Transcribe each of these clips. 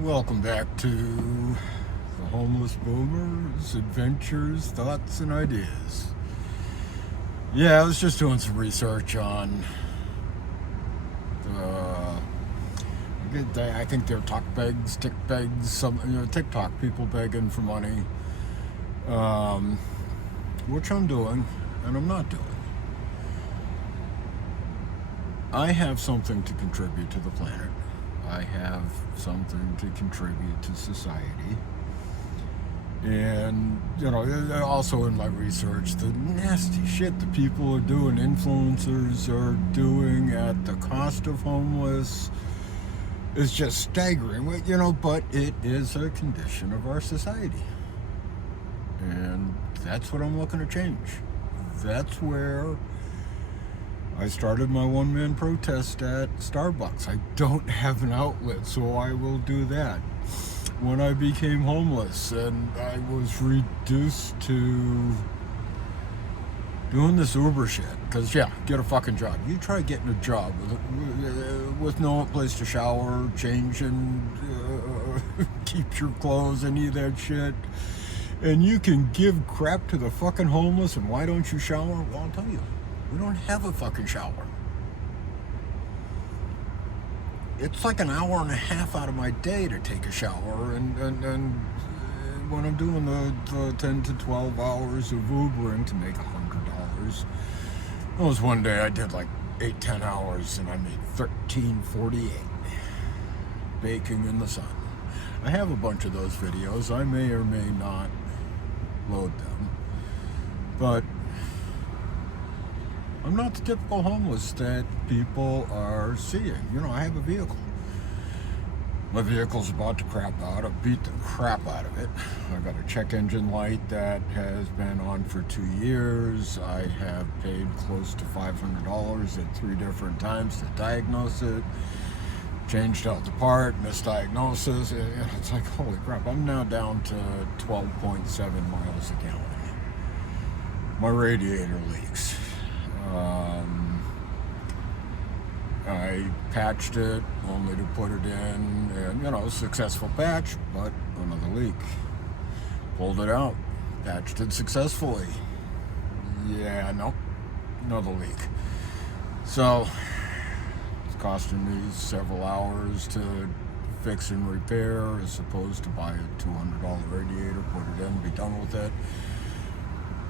Welcome back to the Homeless Boomer's Adventures, Thoughts, and Ideas. Yeah, I was just doing some research on I think they're tick begs, TikTok people begging for money, which I'm doing, and I'm not doing. I have something to contribute to the planet. I have something to contribute to society. And, also in my research, the nasty shit that people are doing, influencers are doing at the cost of homeless is just staggering. But it is a condition of our society. And that's what I'm looking to change. That's where I started my one-man protest at Starbucks. I don't have an outlet, so I will do that. When I became homeless and I was reduced to doing this Uber shit, because get a fucking job. You try getting a job with no place to shower, change, and keep your clothes, any of that shit, and you can give crap to the fucking homeless, and why don't you shower? Well, I'll tell you. We don't have a fucking shower. It's like an hour and a half out of my day to take a shower, and when I'm doing the 10 to 12 hours of Ubering to make $100, there was one day I did like 8-10 hours and I made $13.48 baking in the sun. I have a bunch of those videos. I may or may not load them, but I'm not the typical homeless that people are seeing. I have a vehicle. My vehicle's about to crap out. I beat the crap out of it. I got a check engine light that has been on for 2 years. I have paid close to $500 at 3 different times to diagnose it. Changed out the part, misdiagnosis. It's like, holy crap. I'm now down to 12.7 miles a gallon. My radiator leaks. I patched it only to put it in, and successful patch, but another leak. Pulled it out, patched it successfully. Another leak. So it's costing me several hours to fix and repair, as opposed to buy a $200 radiator, put it in, be done with it.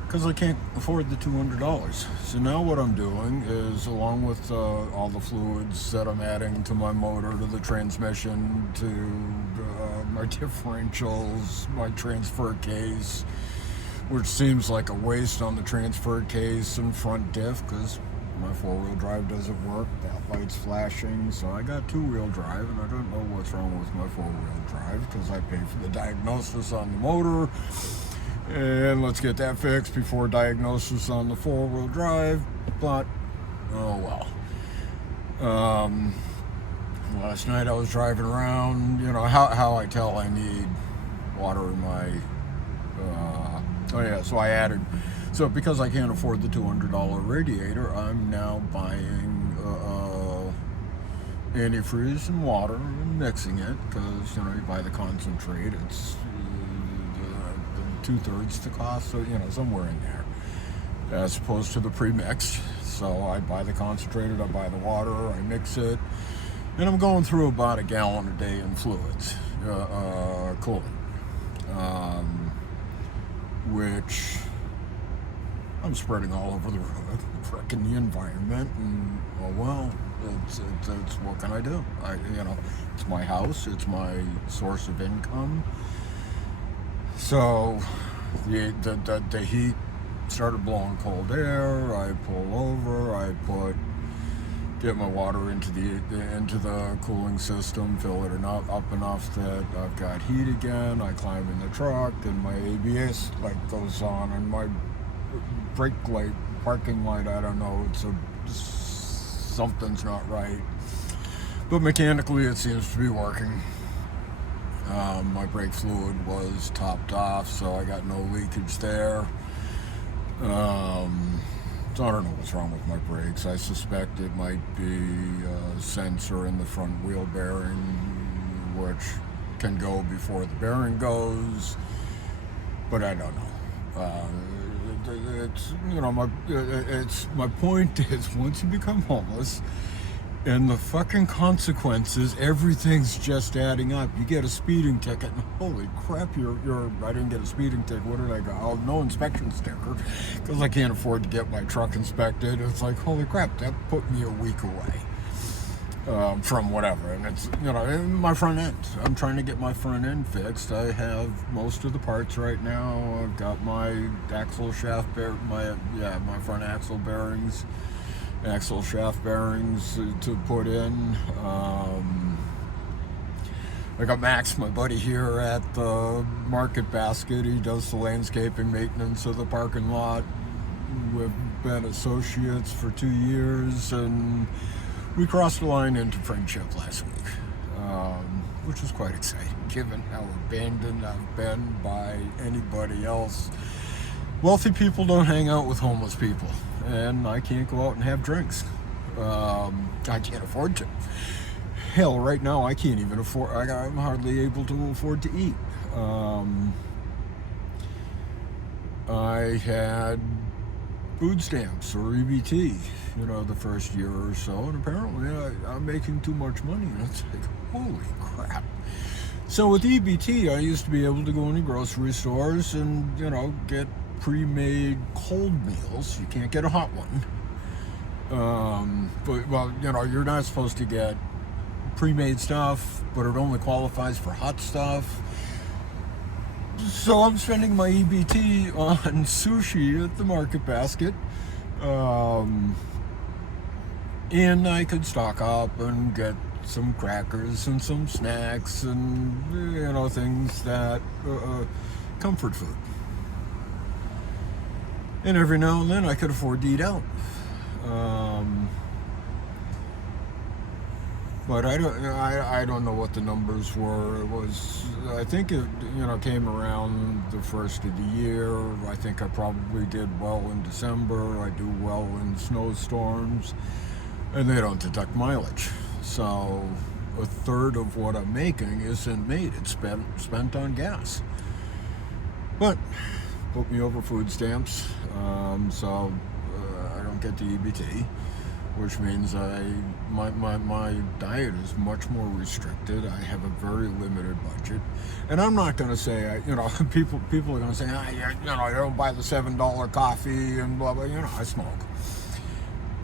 Because I can't afford the $200. So now what I'm doing is, along with all the fluids that I'm adding to my motor, to the transmission, to my differentials, my transfer case, which seems like a waste on the transfer case and front diff, because my 4-wheel drive doesn't work, that light's flashing, so I got 2-wheel drive, and I don't know what's wrong with my 4-wheel drive, because I paid for the diagnosis on the motor. And let's get that fixed before diagnosis on the 4-wheel drive. But, oh well. Last night I was driving around. How I tell I need water in my... so I added... So because I can't afford the $200 radiator, I'm now buying antifreeze and water and mixing it. Because, you buy the concentrate. It's... 2/3 the cost, so somewhere in there, as opposed to the pre-mixed. So I buy the concentrated, I buy the water, I mix it, and I'm going through about 1 gallon a day in fluids, coolant, which I'm spreading all over the road, wrecking the environment, and it's what can I do? It's my house, it's my source of income. So the heat started blowing cold air. I pull over. Get my water into the cooling system, fill it up enough that I've got heat again. I climb in the truck, and my ABS light goes on, and my brake light, parking light, I don't know. Something's not right, but mechanically it seems to be working. My brake fluid was topped off, so I got no leakage there. So I don't know what's wrong with my brakes. I suspect it might be a sensor in the front wheel bearing, which can go before the bearing goes, but I don't know. My point is, once you become homeless, and the fucking consequences, everything's just adding up. You get a speeding ticket, and holy crap, I didn't get a speeding ticket. What did I go? Oh, no inspection sticker, because I can't afford to get my truck inspected. It's like, holy crap, that put me a week away from whatever. And it's, my front end. I'm trying to get my front end fixed. I have most of the parts right now. I've got my axle shaft my front axle bearings. Axle shaft bearings to put in. I got Max, my buddy here at the Market Basket. He does the landscaping maintenance of the parking lot. We've been associates for 2 years, and we crossed the line into friendship last week, which was quite exciting, given how abandoned I've been by anybody else. Wealthy people don't hang out with homeless people, and I can't go out and have drinks. I can't afford to. Hell, right now I can't even afford. I'm hardly able to afford to eat. I had food stamps or EBT, the first year or so, and apparently I'm making too much money. And it's like, holy crap. So with EBT, I used to be able to go into grocery stores and get pre-made cold meals. You can't get a hot one. You're not supposed to get pre-made stuff, but it only qualifies for hot stuff. So I'm spending my EBT on sushi at the Market Basket. And I could stock up and get some crackers and some snacks and, things that, comfort food. And every now and then I could afford to eat out. But I don't know what the numbers were. It was, I think it, came around the first of the year. I think I probably did well in December. I do well in snowstorms. And they don't deduct mileage. So a third of what I'm making isn't made. It's spent on gas. But put me over food stamps, so I don't get the EBT, which means my diet is much more restricted. I have a very limited budget, and I'm not going to say, people are going to say, I don't buy the $7 coffee and blah blah. I smoke.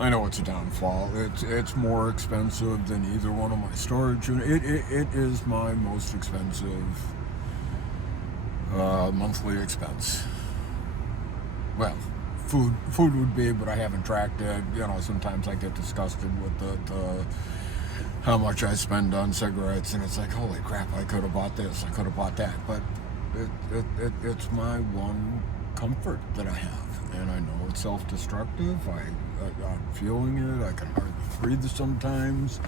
I know it's a downfall. It's more expensive than either one of my storage units. It is my most expensive monthly expense. Well, food would be, but I haven't tracked it. Sometimes I get disgusted with the how much I spend on cigarettes, and it's like, holy crap, I could have bought this, I could have bought that. But it's my one comfort that I have, and I know it's self-destructive. I'm feeling it. I can hardly breathe sometimes.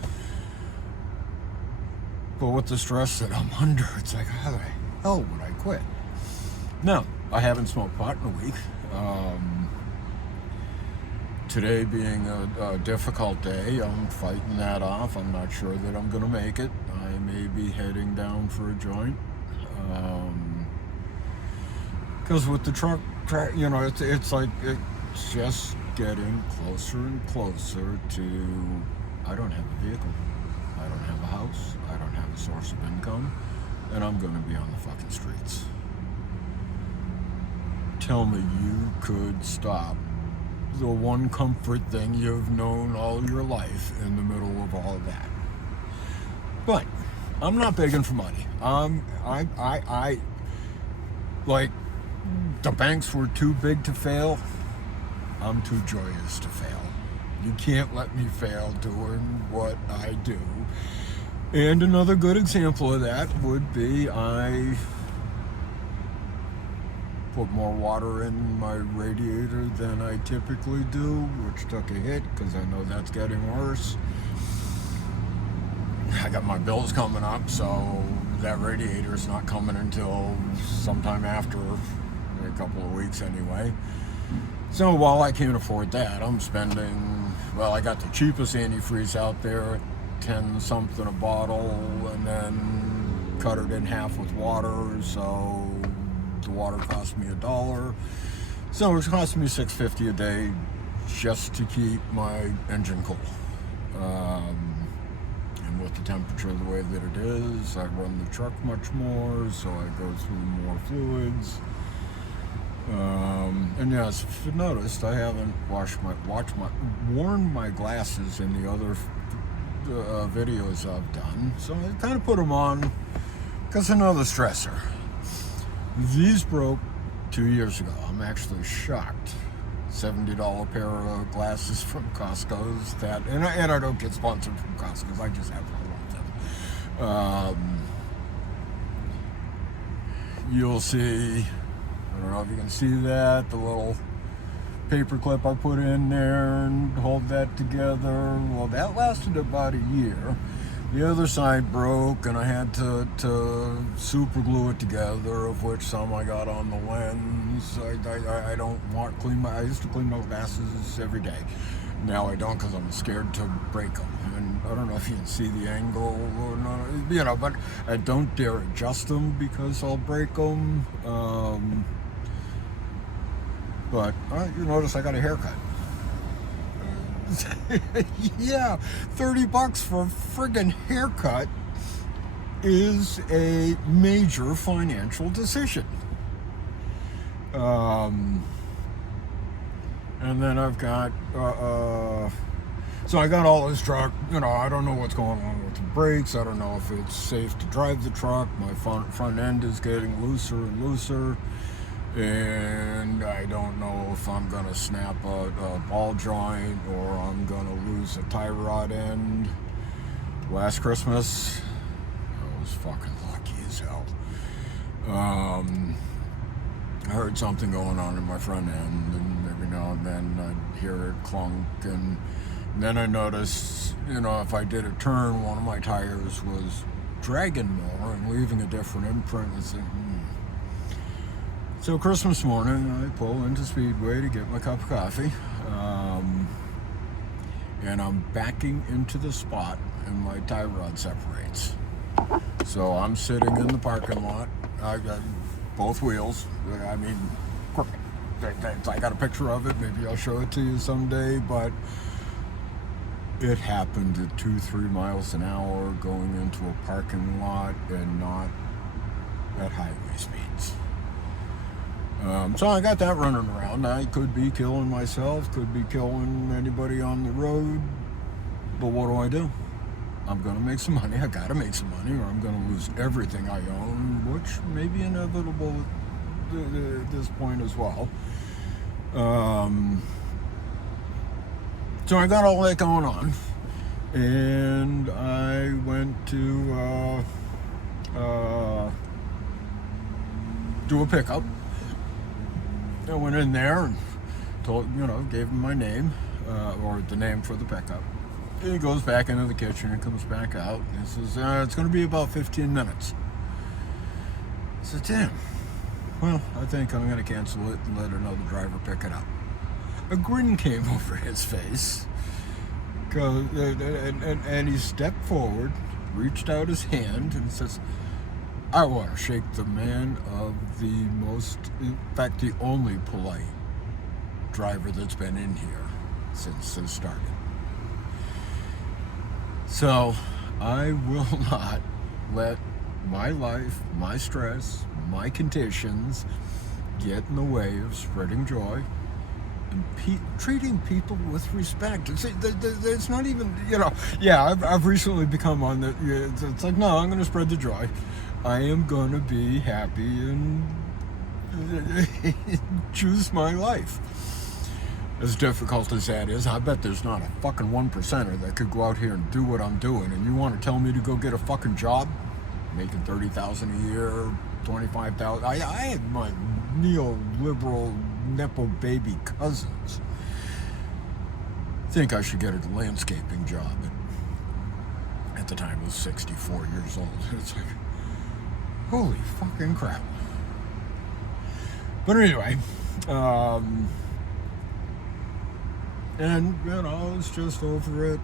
But with the stress that I'm under, it's like, how the hell would I quit? Now, I haven't smoked pot in a week. Today being a difficult day, I'm fighting that off. I'm not sure that I'm going to make it. I may be heading down for a joint. Because with the truck, it's like, it's just getting closer and closer to, I don't have a vehicle. I don't have a house. I don't have a source of income. And I'm going to be on the fucking streets. Tell me you could stop the one comfort thing you've known all your life in the middle of all of that. But I'm not begging for money. I like, the banks were too big to fail. I'm too joyous to fail. You can't let me fail doing what I do. And another good example of that would be I put more water in my radiator than I typically do, which took a hit because I know that's getting worse. I got my bills coming up, so that radiator's not coming until sometime after a couple of weeks anyway. So while I can't afford that, I'm spending, I got the cheapest antifreeze out there, 10 something a bottle, and then cut it in half with water, so the water cost me $1. So it cost me $6.50 a day just to keep my engine cool. And with the temperature the way that it is, I run the truck much more, so I go through more fluids. And yes, if you noticed, I haven't worn my glasses in the other videos I've done, so I kind of put them on because another stressor. These broke 2 years ago. I'm actually shocked. $70 pair of glasses from Costco's and I don't get sponsored from Costco's. I just have to love them. You'll see. I don't know if you can see that, the little paper clip I put in there and hold that together. Well, that lasted about a year. The other side broke and I had to super glue it together, of which some I got on the lens. I don't want to clean I used to clean my glasses every day. Now I don't because I'm scared to break them. And I don't know if you can see the angle or not, but I don't dare adjust them because I'll break them. But you notice I got a haircut. Yeah, $30 for a friggin' haircut is a major financial decision. And then I've got, so I got all this truck, I don't know what's going on with the brakes. I don't know if it's safe to drive the truck. My front end is getting looser and looser. And I don't know if I'm going to snap a ball joint or I'm going to lose a tie rod end. Last Christmas, I was fucking lucky as hell. I heard something going on in my front end, and every now and then I'd hear it clunk, and then I noticed, if I did a turn, one of my tires was dragging more and leaving a different imprint. It's like, So Christmas morning, I pull into Speedway to get my cup of coffee, and I'm backing into the spot, and my tie rod separates. So I'm sitting in the parking lot. I got both wheels. I mean, I got a picture of it. Maybe I'll show it to you someday. But it happened at 2-3 miles an hour going into a parking lot and not at highway speeds. So I got that running around. I could be killing myself, could be killing anybody on the road, but what do? I'm going to make some money. I got to make some money, or I'm going to lose everything I own, which may be inevitable at this point as well. So I got all that going on, and I went to do a pickup. I went in there and gave him my name, or the name for the pickup. He goes back into the kitchen and comes back out. And he says, it's going to be about 15 minutes. I said, damn. Well, I think I'm going to cancel it and let another driver pick it up. A grin came over his face. And he stepped forward, reached out his hand, and says, I want to shake the man of the the only polite driver that's been in here since it started. So I will not let my life, my stress, my conditions get in the way of spreading joy and treating people with respect. It's not even, I've recently become on the, it's like, no, I'm going to spread the joy. I am going to be happy and choose my life. As difficult as that is, I bet there's not a fucking 1%er that could go out here and do what I'm doing. And you want to tell me to go get a fucking job, making $30,000 a year, $25,000? I had my neoliberal nepo baby cousins think I should get a landscaping job. At the time, I was 64 years old. It's like, holy fucking crap. But anyway, and I was just over at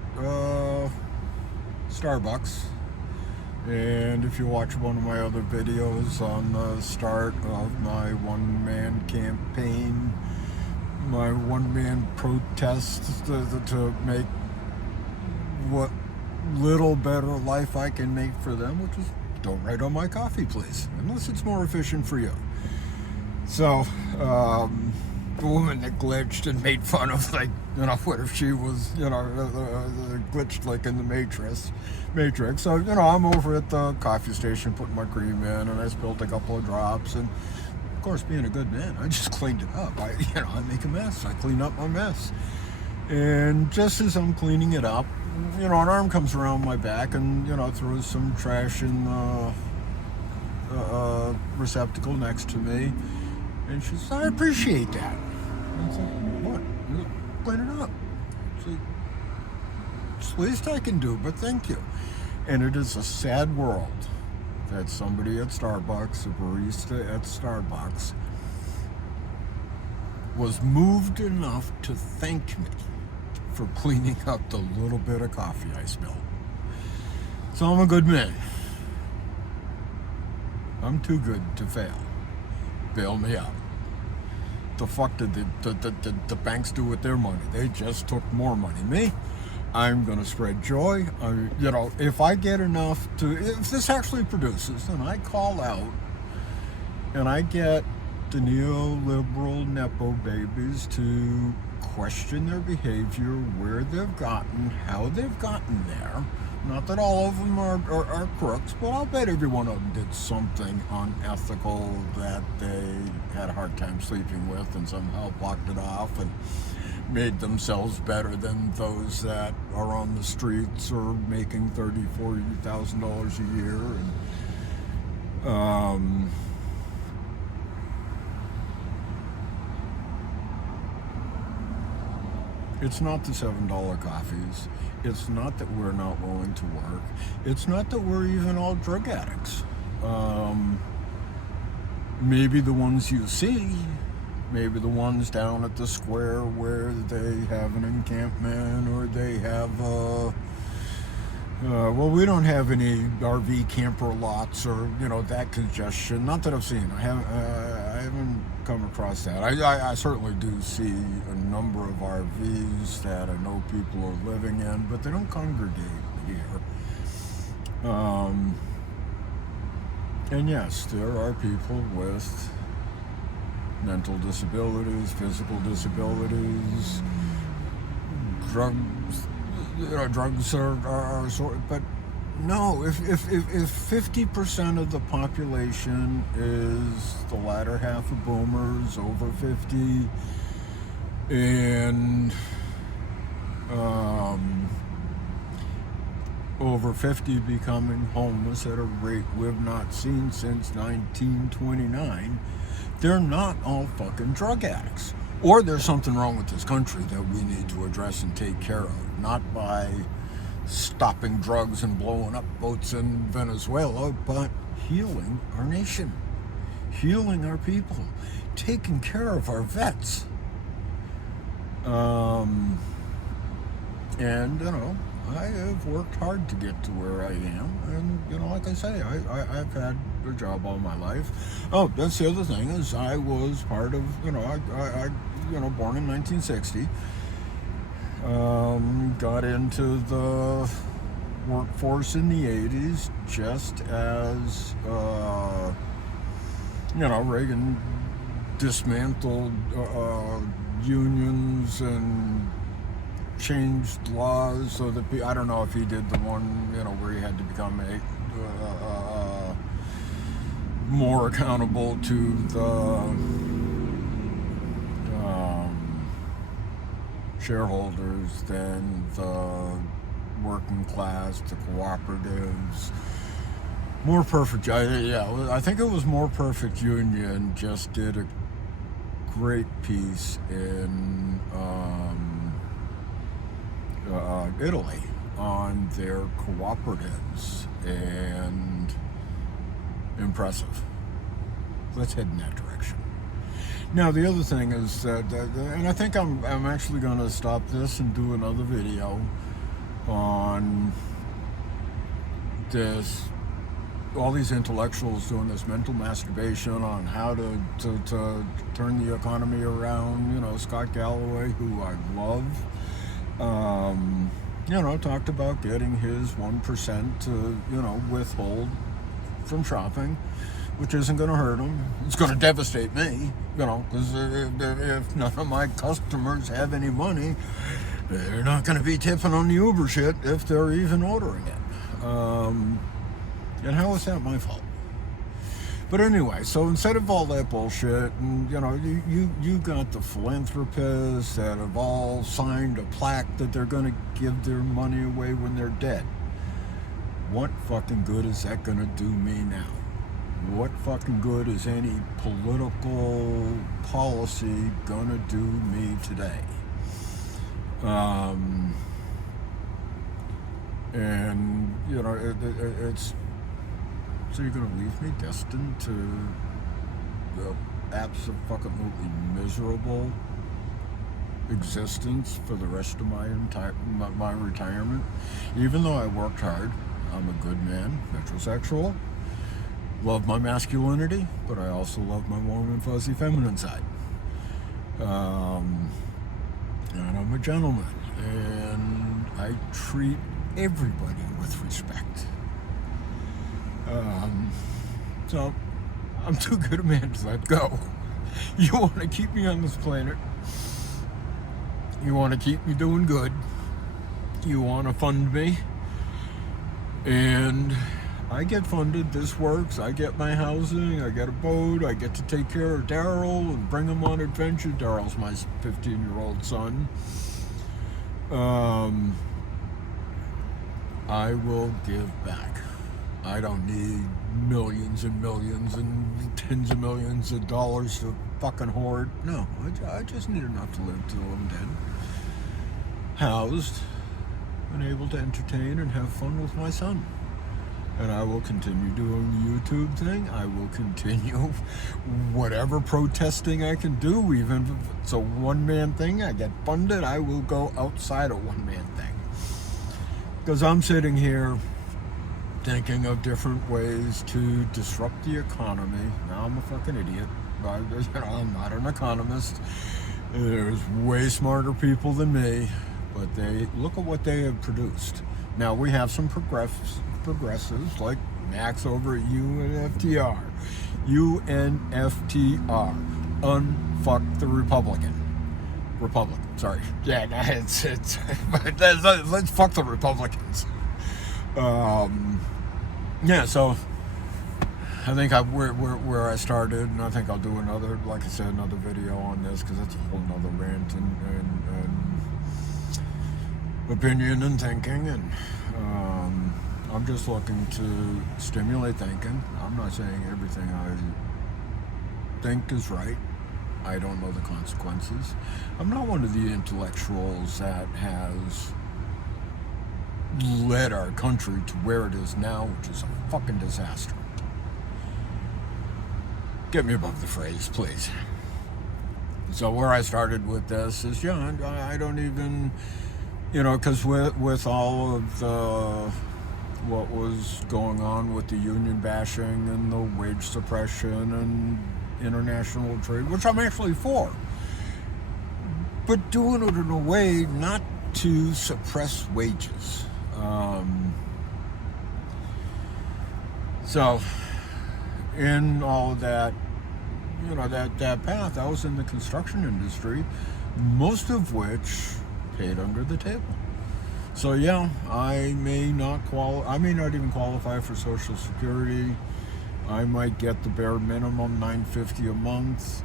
Starbucks, And if you watch one of my other videos on the start of my one-man campaign, my one-man protest to make what little better life I can make for them, which is don't write on my coffee, please, unless it's more efficient for you. So, the woman that glitched and made fun of, like, you know, what if she was, you know, glitched like in the Matrix. So, you know, I'm over at the coffee station putting my cream in, and I spilled a couple of drops, and of course, being a good man, I just cleaned it up. I make a mess. I clean up my mess. And just as I'm cleaning it up, you know, an arm comes around my back and, you know, throws some trash in the receptacle next to me. And she says, I appreciate that. And I said, what? Clean it up. It's the least I can do, but thank you. And it is a sad world that somebody at Starbucks, a barista at Starbucks, was moved enough to thank me for cleaning up the little bit of coffee I spilled. So I'm a good man. I'm too good to fail. Bail me out. The fuck did the banks do with their money? They just took more money. Me, I'm gonna spread joy. You know, if I get enough if this actually produces, and I call out, and I get the neoliberal Nepo babies to question their behavior, where they've gotten, how they've gotten there. Not that all of them are crooks, but I'll bet every one of them did something unethical that they had a hard time sleeping with and somehow blocked it off and made themselves better than those that are on the streets or making $30,000, $40,000 a year. And it's not the $7 coffees. It's not that we're not willing to work. It's not that we're even all drug addicts. Maybe the ones you see, maybe the ones down at the square where they have an encampment, or they have well, we don't have any RV camper lots or, you know, that congestion. Not that I've seen. I haven't come across that. I certainly do see a number of RVs that I know people are living in, but they don't congregate here. And yes, there are people with mental disabilities, physical disabilities, drugs. You know, drugs are sort of, but no, if 50% of the population is the latter half of boomers, over 50, and over 50 becoming homeless at a rate we've not seen since 1929, they're not all fucking drug addicts. Or there's something wrong with this country that we need to address and take care of. Not by stopping drugs and blowing up boats in Venezuela, but healing our nation, healing our people, taking care of our vets. And, you know, I have worked hard to get to where I am. And, you know, like I say, I've had a job all my life. Oh, that's the other thing, is I was part of, you know, I born in 1960. Got into the workforce in the 80s, just as, you know, Reagan dismantled unions and changed laws so that I don't know if he did the one, you know, where he had to become more accountable to the shareholders than the working class, the cooperatives. More Perfect, I think it was More Perfect Union just did a great piece in Italy on their cooperatives, and impressive. Let's head in that direction. Now, the other thing is that, and I think I'm actually going to stop this and do another video on this all these intellectuals doing this mental masturbation on how to turn the economy around. You know, Scott Galloway, who I love, you know, talked about getting his 1% to, you know, withhold from shopping, which isn't going to hurt him. It's going to devastate me, you know, because if none of my customers have any money, they're not going to be tipping on the Uber shit if they're even ordering it. And how is that my fault? But anyway, so instead of all that bullshit, and you know, you got the philanthropists that have all signed a plaque that they're going to give their money away when they're dead. What fucking good is that going to do me now? What fucking good is any political policy going to do me today? And you know, it's so you're gonna leave me destined to the absolutely miserable existence for the rest of my retirement, even though I worked hard. I'm a good man, metrosexual, love my masculinity, but I also love my warm and fuzzy feminine side. And I'm a gentleman, and I treat everybody with respect. So I'm too good a man to let go. You want to keep me on this planet. You want to keep me doing good. You want to fund me. And I get funded. This works. I get my housing. I get a boat. I get to take care of Daryl and bring him on adventure. Daryl's my 15-year-old son. I will give back. I don't need millions and millions and tens of millions of dollars to fucking hoard. No, I just need enough to live till I'm dead. Housed and able to entertain and have fun with my son. And I will continue doing the YouTube thing. I will continue whatever protesting I can do, even if it's a one-man thing. I get funded, I will go outside a one-man thing. Because I'm sitting here thinking of different ways to disrupt the economy. Now I'm a fucking idiot. But, you know, I'm not an economist. There's way smarter people than me. But they look at what they have produced. Now we have some progressives like Max over at UNFTR. UNFTR. Unfuck the Republican. Sorry. Yeah, it's let's fuck the Republicans. Yeah, so I think where I started, and I think I'll do another, like I said, another video on this, because that's a whole nother rant and opinion and thinking, and I'm just looking to stimulate thinking. I'm not saying everything I think is right. I don't know the consequences. I'm not one of the intellectuals that has led our country to where it is now, which is a fucking disaster. Get me above the phrase, please. So where I started with this is, yeah, I don't even, you know, because with all of the what was going on with the union bashing and the wage suppression and international trade, which I'm actually for, but doing it in a way not to suppress wages. So in all of that, you know, that path, I was in the construction industry, most of which paid under the table. So yeah, I may not even qualify for Social Security. I might get the bare minimum $950 a month.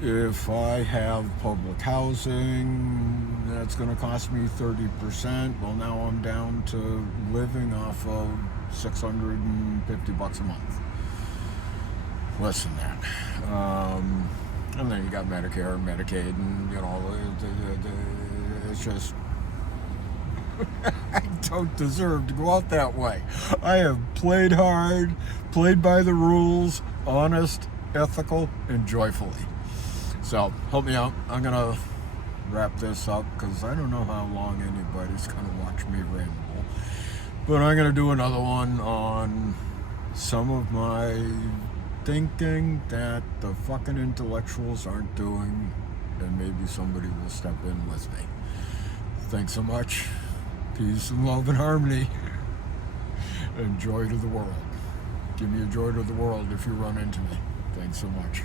If I have public housing, that's going to cost me 30%. Well, now I'm down to living off of $650 a month. Less than that. And then you got Medicare and Medicaid, and you know, it's just I don't deserve to go out that way. I have played hard, played by the rules, honest, ethical, and joyfully. So help me out. I'm gonna wrap this up because I don't know how long anybody's gonna watch me ramble. But I'm gonna do another one on some of my thinking that the fucking intellectuals aren't doing, and maybe somebody will step in with me. Thanks so much. Peace and love and harmony. And joy to the world. Give me a joy to the world if you run into me. Thanks so much.